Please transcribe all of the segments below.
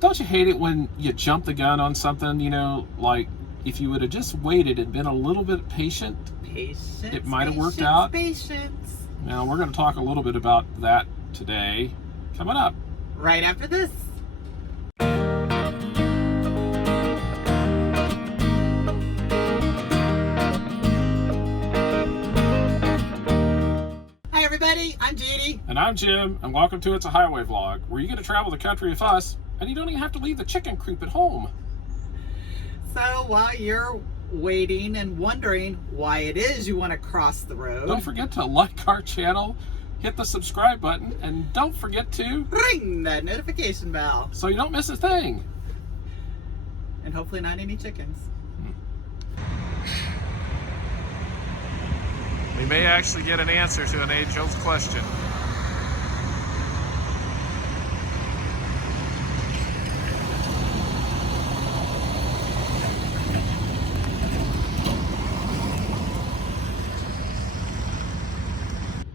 Don't you hate it when you jump the gun on something, like if you would have just waited and been a little bit patient, it might have worked out. Patience. Now, we're going to talk a little bit about that today, coming up. Right after this. Hi everybody, I'm Judy. And I'm Jim, and welcome to It's a Highway Vlog, where you get to travel the country with us, and you don't even have to leave the chicken coop at home. So while you're waiting and wondering why it is you want to cross the road, Don't forget to like our channel, hit the subscribe button, and don't forget to ring that notification bell. so you don't miss a thing. And hopefully not any chickens. We may actually get an answer to an age-old question.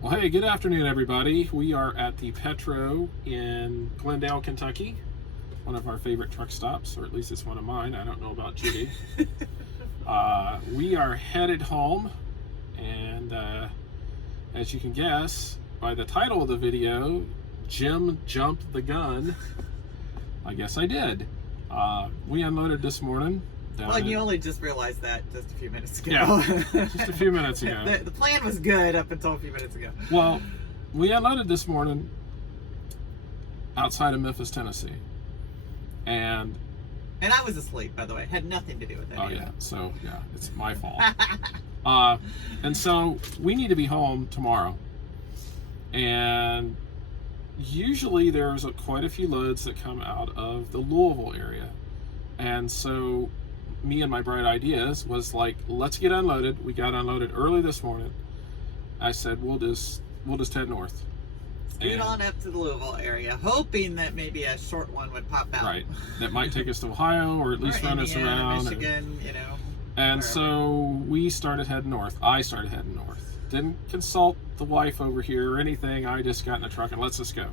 Well, hey, good afternoon, everybody. We are at the Petro in Glendale, Kentucky. One of our favorite truck stops, or at least it's one of mine. I don't know about Judy. We are headed home, and as you can guess by the title of the video, Jim jumped the gun. I guess I did. We unloaded this morning. Well, you only just realized that just a few minutes ago. Yeah, just a few minutes ago. The plan was good up until a few minutes ago. Well, we unloaded this morning outside of Memphis, Tennessee. And I was asleep, by the way. Had nothing to do with it. oh yeah, so yeah, it's my fault. And so we need to be home tomorrow. And usually there's quite a few loads that come out of the Louisville area. And so me and my bright ideas was like, let's get unloaded. We got unloaded early this morning. I said, we'll just head north. Scoot on up to the Louisville area, hoping that maybe a short one would pop out. Right. That might take us to Ohio, or at least run us around. Michigan, And wherever. So we started heading north. I started heading north. Didn't consult the wife over here or anything. I just got in the truck and let's just go.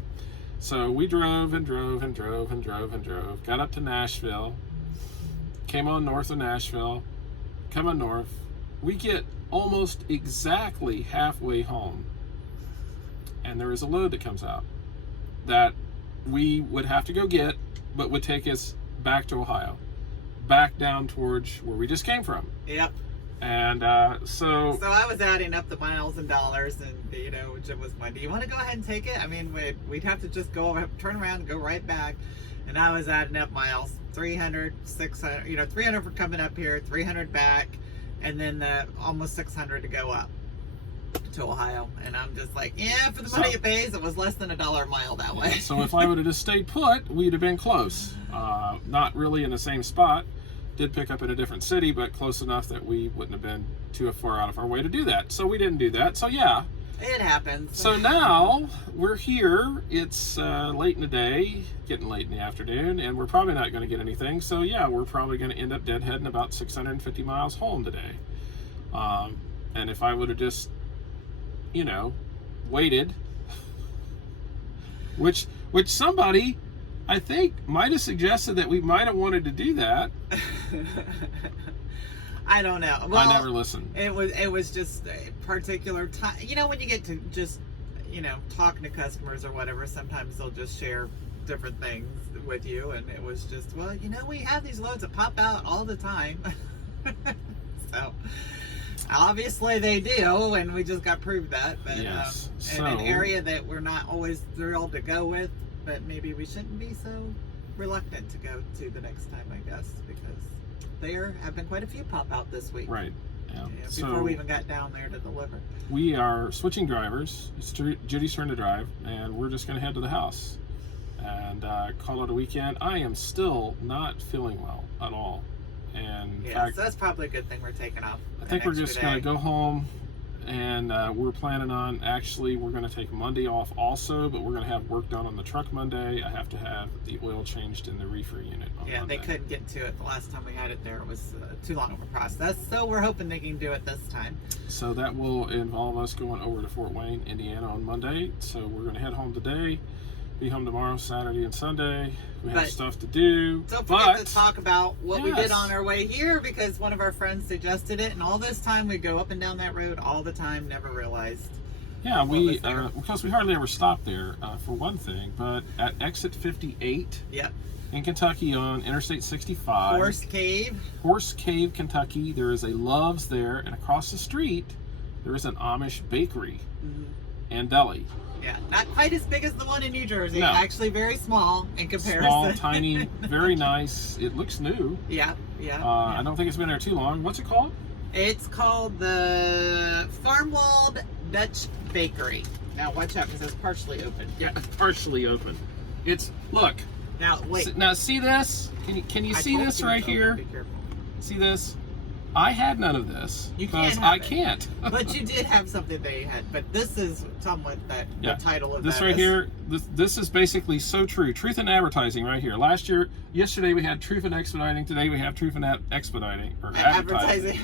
So we drove and drove and drove and drove and drove. Got up to Nashville. Came on north of Nashville. Coming north. We get almost exactly halfway home. And there is a load that comes out that we would have to go get, but would take us back to Ohio. Back down towards where we just came from. Yep. And so I was adding up the miles and dollars, and Jim was like, do you want to go ahead and take it? I mean, we'd have to just turn around and go right back. And I was adding up miles, 300, 600, 300 for coming up here, 300 back, and then almost 600 to go up to Ohio. And I'm just like, yeah, for the money it pays, it was less than $1 a mile that way. So if I would have just stayed put, we'd have been close. Not really in the same spot. Did pick up in a different city, but close enough that we wouldn't have been too far out of our way to do that. So we didn't do that. So yeah. It happens. So now we're here. It's late in the day, getting late in the afternoon, and we're probably not going to get anything. So yeah, we're probably going to end up deadheading about 650 miles home today. And if I would have just, waited, which somebody, I think, might have suggested that we might have wanted to do that. I don't know. Well, I never listened. It was just a particular time. When you get to just, talking to customers or whatever, sometimes they'll just share different things with you. And it was just, well, we have these loads that pop out all the time. So obviously they do, and we just got proved that. But yes. In an area that we're not always thrilled to go with, but maybe we shouldn't be so reluctant to go to the next time, I guess, because there have been quite a few pop out this week. Right. Yeah. Before we even got down there to deliver. We are switching drivers. It's Judy's turn to drive, and we're just going to head to the house and call it a weekend. I am still not feeling well at all. And in fact, so that's probably a good thing we're taking off. I think we're just going to go home, and we're planning on, we're going to take Monday off also, but we're going to have work done on the truck Monday. I have to have the oil changed in the reefer unit on Monday. They couldn't get to it the last time we had it there. It was too long of a process, so we're hoping they can do it this time. So that will involve us going over to Fort Wayne, Indiana on Monday. So we're going to head home today, Be home tomorrow, Saturday and Sunday. We have But stuff to do. Don't forget But to talk about what we did yes. on our way here, because one of our friends suggested it, and all this time we go up and down that road all the time, never realized. yeah, what we was there. because we hardly ever stop there for one thing. But at exit 58 Yep. in Kentucky on Interstate 65, Horse Cave. Kentucky, there is a Love's there, and across the street there is an Amish bakery and deli. Yeah, not quite as big as the one in New Jersey. No. Actually, very small in comparison. Small, tiny, very nice. It looks new. Yeah. I don't think it's been there too long. What's it called? It's called the Farmwald Dutch Bakery. Now, watch out, because it's partially open. Yeah, partially open. It's look. Now, wait. Now see this? Can you I see told this you right it's open. here? Be careful. See this? I had none of this You because can't have I it. can't. But you did have something they had. But this is somewhat the title of This that right is. here. This is basically so true. Truth in advertising right here. Yesterday we had truth in expediting. Today we have truth in expediting or advertising.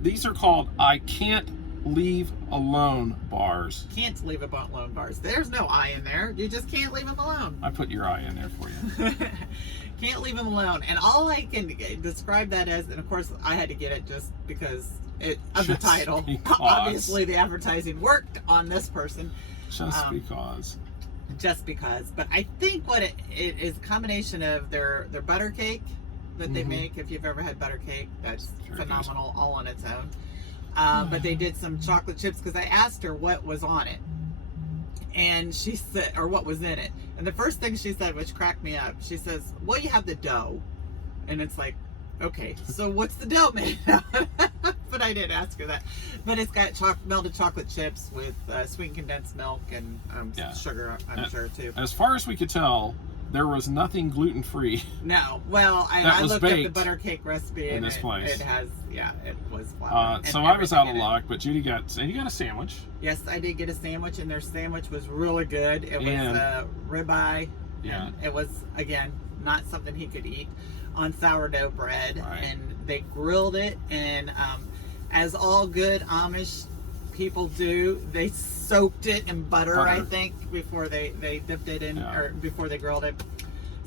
These are called I can't leave alone bars. Can't leave them alone bars. There's no I in there. You just can't leave them alone. I put your eye in there for you. Can't leave them alone. And all I can describe that as, and of course I had to get it just because of the Just title. because. Obviously the advertising worked on this person. Just because. Just because. But I think what it is a combination of their butter cake that they make. If you've ever had butter cake, that's Very phenomenal all on its own. But they did some chocolate chips, because I asked her what was on it. And she said, or what was in it. And the first thing she said, which cracked me up, she says, well, you have the dough. And it's like, okay, so what's the dough made of? But I didn't ask her that. But it's got melted chocolate chips with sweetened condensed milk and sugar, I'm sure, too. As far as we could tell, there was nothing gluten-free. No. Well, I looked up the butter cake recipe, and it has, it was flour. So I was out of luck, but Judy got a sandwich. Yes, I did get a sandwich, and their sandwich was really good. It was ribeye. Yeah. And it was, again, not something he could eat, on sourdough bread. Right. And they grilled it, and as all good Amish people do, they soaked it in butter. I think, before they dipped it in, or before they grilled it.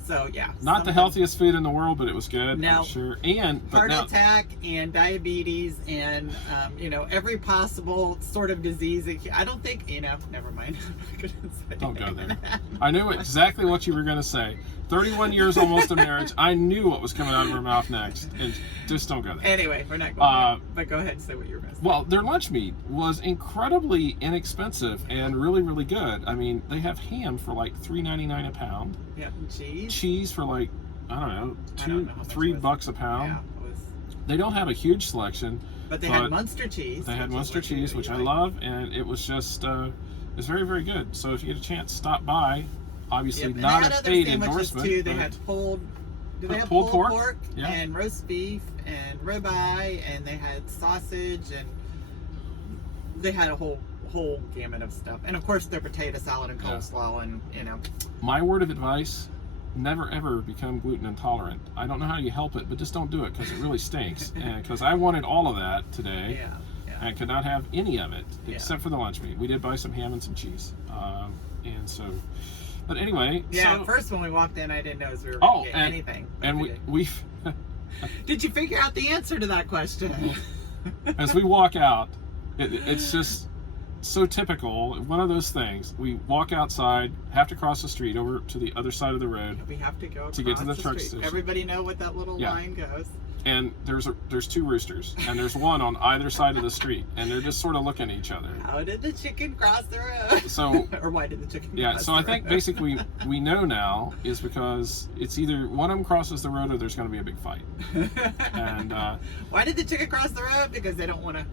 So not the healthiest food in the world, but it was good. No. I'm sure. And heart attack and diabetes and every possible sort of disease. I don't think never mind. Don't go there. I knew exactly what you were going to say. 31 years almost of marriage. I knew what was coming out of her mouth next, and just don't go there. Anyway, we're not going there. But go ahead and say what you were going to say. Well, their lunch meat was incredibly inexpensive and really, really good. I mean, they have ham for like $3.99 a pound. Yeah, and cheese. Cheese for like, I don't know, $3 a pound. Yeah, it was. They don't have a huge selection. But they had Munster cheese. They had Munster cheese, which I love, and it was just, it's very, very good. So if you get a chance, stop by. Obviously, not a paid endorsement. Too. They had pulled pork and roast beef and ribeye, and they had sausage, and they had a whole gamut of stuff. And of course, their potato salad and coleslaw, and My word of advice: never ever become gluten intolerant. I don't know how you help it, but just don't do it, because it really stinks. And because I wanted all of that today. I could not have any of it except for the lunch meat. We did buy some ham and some cheese, and so. But anyway, at first when we walked in, I didn't know we were going to get anything. And we did you figure out the answer to that question? As we walk out, it's just so typical. One of those things. We walk outside, have to cross the street over to the other side of the road. We have to go to get to the truck station. Everybody know what that little line goes. And there's two roosters, and there's one on either side of the street, and they're just sort of looking at each other. How did the chicken cross the road? So, or why did the chicken? Yeah, so I think basically we know now is because it's either one of them crosses the road or there's going to be a big fight. And why did the chicken cross the road? Because they don't want to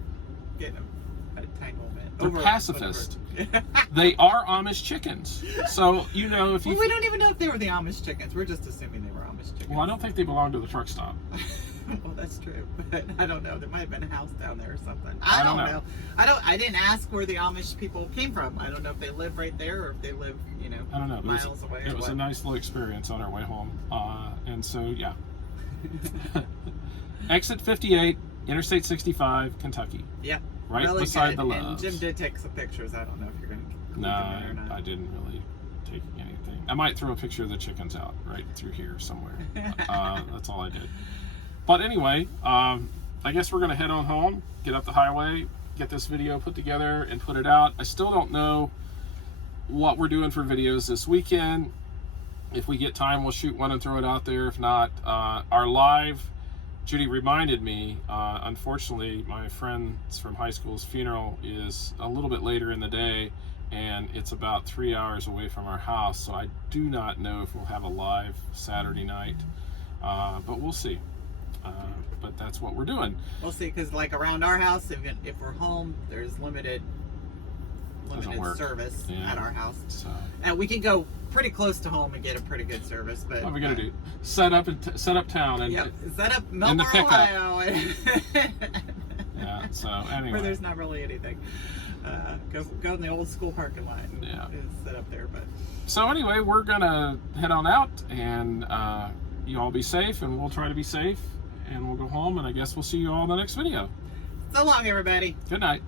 get a entanglement. They're pacifist. They are Amish chickens. So if you. Well, we don't even know if they were the Amish chickens. We're just assuming they were Amish chickens. Well, I don't think they belong to the truck stop. Well, that's true, but I don't know. There might have been a house down there or something. I don't know. I didn't ask where the Amish people came from. I don't know if they live right there or if they live, I don't know. miles away. It was a nice little experience on our way home, and so Exit 58, Interstate 65, Kentucky. Yep. Right really beside good. the Loves. And Jim did take some pictures. I don't know if you're going to. No, I didn't really take anything. I might throw a picture of the chickens out right through here somewhere. That's all I did. But anyway, I guess we're going to head on home, get up the highway, get this video put together and put it out. I still don't know what we're doing for videos this weekend. If we get time, we'll shoot one and throw it out there. If not, our live, Judy reminded me, unfortunately, my friend's from high school's funeral is a little bit later in the day, and it's about 3 hours away from our house, so I do not know if we'll have a live Saturday night, but we'll see. But that's what we're doing. We'll see, because like around our house, if we're home, there's limited service at our house. So, and we can go pretty close to home and get a pretty good service. But what we gotta do? Set up town and set up Melbourne, Ohio. Yeah. So anyway, where there's not really anything. Go in the old school parking lot. And set up there, but. So anyway, we're gonna head on out, and you all be safe, and we'll try to be safe, and we'll go home, and I guess we'll see you all in the next video. So long, everybody. Good night.